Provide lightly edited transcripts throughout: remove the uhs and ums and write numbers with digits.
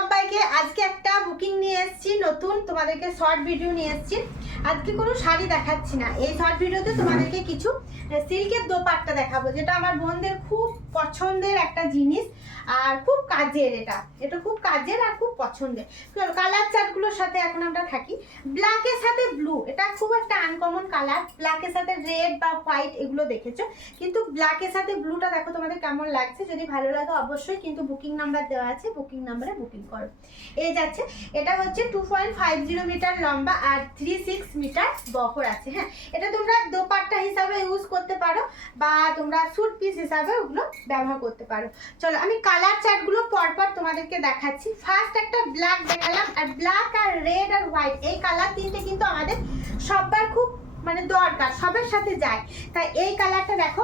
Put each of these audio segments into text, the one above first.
সবাইকে। আজকে একটা বুকিং নিয়ে এসেছি নতুন, তোমাদেরকে শর্ট ভিডিও নিয়ে এসেছি। আজকে কোনো শাড়ি দেখাচ্ছি না, এই শর্ট ভিডিওতে তোমাদেরকে কিছু সিল্কের দোপাট্টা দেখাবো, যেটা আমার বোনদের খুব পছন্দের একটা জিনিস আর খুব কাজের। এটা খুব কাজের আর খুব পছন্দের। কালার চার্টগুলোর সাথে এখন আমরা থাকি। ব্ল্যাকের সাথে ব্লু, এটা খুব একটা আনকমন কালার। ব্ল্যাকের সাথে রেড বা হোয়াইট এগুলো দেখেছো, কিন্তু ব্ল্যাকের সাথে ব্লুটা দেখো তোমাদের কেমন লাগছে। যদি ভালো লাগে অবশ্যই কিন্তু বুকিং নাম্বার দেওয়া আছে, বুকিং নাম্বারে বুকিং করো। এই যাচ্ছে, এটা হচ্ছে 2.50 মিটার লম্বা আর 36 মিটার বহর আছে। হ্যাঁ, এটা তোমরা দোপাট্টা হিসাবে ইউজ করতে পারো বা তোমরা স্যুট পিস হিসাবে ওগুলো ব্যবহার করতে পারো। চলো আমি কালার চার্টগুলো পরপর তোমাদেরকে দেখাচ্ছি। ফার্স্ট একটা ব্ল্যাক দেখালাম, আর ব্ল্যাক আর রেড আর হোয়াইট এই কালার তিনটে কিন্তু আমাদের সবার খুব মানে দরকার, সবার সাথে যায়। তাই এই কালারটা দেখো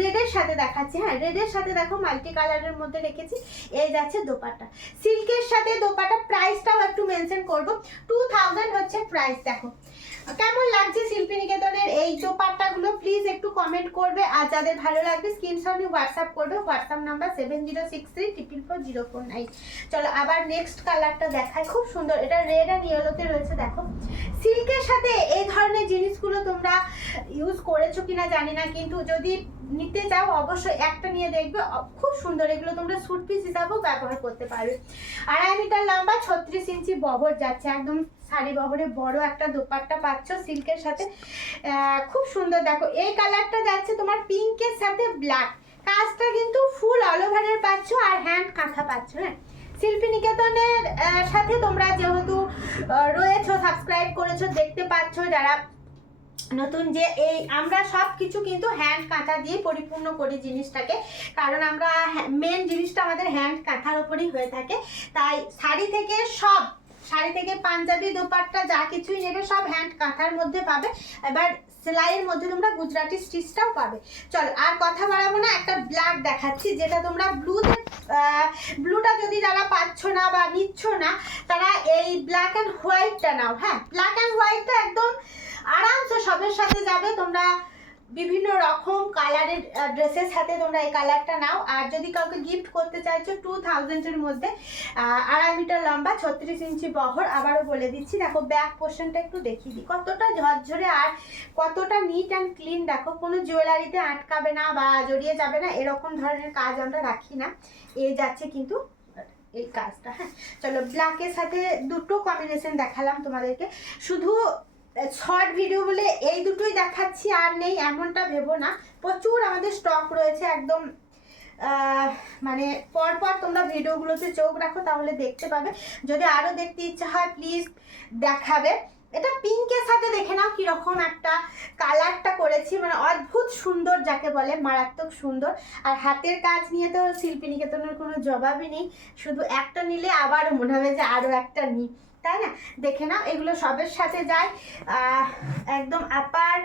রেডের সাথে দেখাচ্ছি। হ্যাঁ, রেডের সাথে দেখো মাল্টি কালারের মধ্যে রেখেছি। এই যাচ্ছে দোপাট্টা, সিল্কের সাথে দোপাট্টা। প্রাইসটাও একটু মেনশন করবো, 2000 হচ্ছে প্রাইস। দেখো কেমন লাগছে শিল্পী নিকেতনের এই দোপাট্টাগুলো, প্লিজ একটু কমেন্ট করবে। আর যাদের ভালো লাগবে স্ক্রিনশট নিয়ে হোয়াটসঅ্যাপ করবে। WhatsApp number 7063444049। চলো আবার নেক্সট কালারটা দেখাই, খুব সুন্দর। এটা রেড আর ইয়েলোতে রয়েছে। দেখো সিল্কের সাথে এই ধরনের জিনিসগুলো তোমরা ইউজ করেছো কিনা জানি না, কিন্তু যদি নিতে চাও অবশ্যই একটা নিয়ে দেখবে, খুব সুন্দর। এগুলো তোমরা স্যুট পিস হিসাবেও ব্যবহার করতে পারবে। 2.5 মিটার লম্বা, 36 ইঞ্চি বহর যাচ্ছে। একদম শাড়ি বহরে বড় একটা দোপাট্টা পাচ্ছ সিল্কের সাথে, খুব সুন্দর। দেখো এই কালারটা যাচ্ছে তোমার পিঙ্কের সাথে ব্ল্যাক। কাজটা কিন্তু ফুল অল ওভারের পাচ্ছ আর হ্যান্ড কাঁথা পাচ্ছ। হ্যাঁ, শিল্পী নিকেতনের সাথে তোমরা যেহেতু রয়েছো, সাবস্ক্রাইব করেছো, দেখতে পাচ্ছ যারা নতুন, যে এই আমরা সব কিছু কিন্তু হ্যান্ড কাঁথা দিয়ে পরিপূর্ণ করি জিনিসটাকে, কারণ আমরা মেন জিনিসটা আমাদের হ্যান্ড কাঁথার উপরই হয়ে থাকে। তাই শাড়ি থেকে পাঞ্জাবি দোপাট্টা যা কিছুই নেবে সব হ্যান্ড কাঁথার মধ্যে পাবে। এবার সেলাইয়ের মধ্যে তোমরা গুজরাটি স্টিচটাও পাবে। চলো আর কথা বাড়াবো না, একটা ব্ল্যাক দেখাচ্ছি, যেটা তোমরা ব্লুটা যদি যারা পাচ্ছ না বা নিচ্ছ না, তারা এই ব্ল্যাক অ্যান্ড হোয়াইটটা নাও। হ্যাঁ, ব্ল্যাক অ্যান্ড হোয়াইটটা একদম আরামসে সবের সাথে যাবে। তোমরা বিভিন্ন রকম কালারের ড্রেসের সাথে তোমরা এই কালারটা নাও। আর যদি কাউকে গিফট করতে চাইছো 2000-এর মধ্যে, 2.5 মিটার লম্বা, 36 ইঞ্চি বহর। আবারও বলে দিচ্ছি, দেখো ব্যাক পোর্শনটা একটু দেখিয়ে দিই, কতটা ঝরঝরে আর কতটা নিট অ্যান্ড ক্লিন। দেখো কোনো জুয়েলারিতে আটকাবে না বা জড়িয়ে যাবে না, এরকম ধরনের কাজ আমরা রাখি না। এই যাচ্ছে কিন্তু এই কাজটা। হ্যাঁ, চলো ব্ল্যাকের সাথে দুটো কম্বিনেশন দেখালাম তোমাদেরকে। শুধু শর্ট ভিডিও বলে এই দুটোই দেখাচ্ছি আর নেই এমনটা ভেবো না, প্রচুর আমাদের স্টক রয়েছে। একদম মানে পরপর তোমরা ভিডিওগুলোতে চোখ রাখো, তাহলে দেখতে পাবে। যদি আরও দেখতে ইচ্ছা হয় প্লিজ দেখাবে। এটা পিঙ্কের সাথে দেখে নাও কিরকম একটা কালারটা করেছি, মানে অদ্ভুত সুন্দর যাকে বলে, মারাত্মক সুন্দর। আর হাতের কাজ নিয়ে তো শিল্পী নিকেতনের কোনো জবাবই নেই। শুধু একটা নিলে আবারও মনে হবে যে আরও একটা নিই, তাই না? দেখে নাও, এগুলো সবের সাথে যায়। একদম আপার,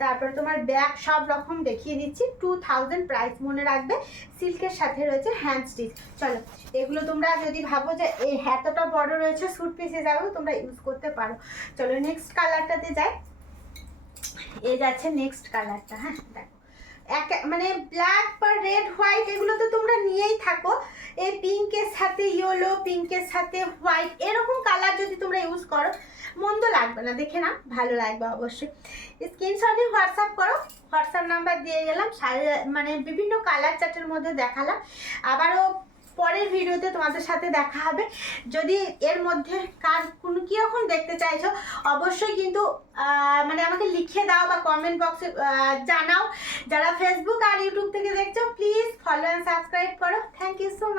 তারপর তোমার ব্যাগ সব রকম দেখিয়ে দিচ্ছি। 2000 প্রাইস, মনে রাখবে। সিল্কের সাথে রয়েছে হ্যান্ড স্টিচ। চলো এগুলো তোমরা যদি ভাবো যে এই এতটা বড় রয়েছে, স্যুট পিস হিসাবেও তোমরা ইউজ করতে পারো। চলো নেক্সট কালারটাতে যাই। এই যাচ্ছে নেক্সট কালারটা। হ্যাঁ দেখো, মানে ব্ল্যাক বা রেড হোয়াইট এগুলো তো তোমরা নিয়েই থাকো। এই পিঙ্কের সাথে ইয়েলো, পিঙ্কের সাথে হোয়াইট, এরকম কালার যদি তোমরা ইউজ করো মন্দ লাগবে না, দেখে না ভালো লাগবে অবশ্যই। স্ক্রিনশটে হোয়াটসঅ্যাপ করো, হোয়াটসঅ্যাপ নাম্বার দিয়ে গেলাম। মানে বিভিন্ন কালার চার্টের মধ্যে দেখালাম। আবারও পরের ভিডিওতে তোমাদের সাথে দেখা হবে। যদি এর মধ্যে কার কোনো কীরকম দেখতে চাইছো অবশ্যই কিন্তু মানে আমাকে লিখে দাও বা কমেন্ট বক্সে জানাও। যারা ফেসবুক আর ইউটিউব থেকে দেখছো প্লিজ ফলো অ্যান্ড সাবস্ক্রাইব করো। Thank you so much.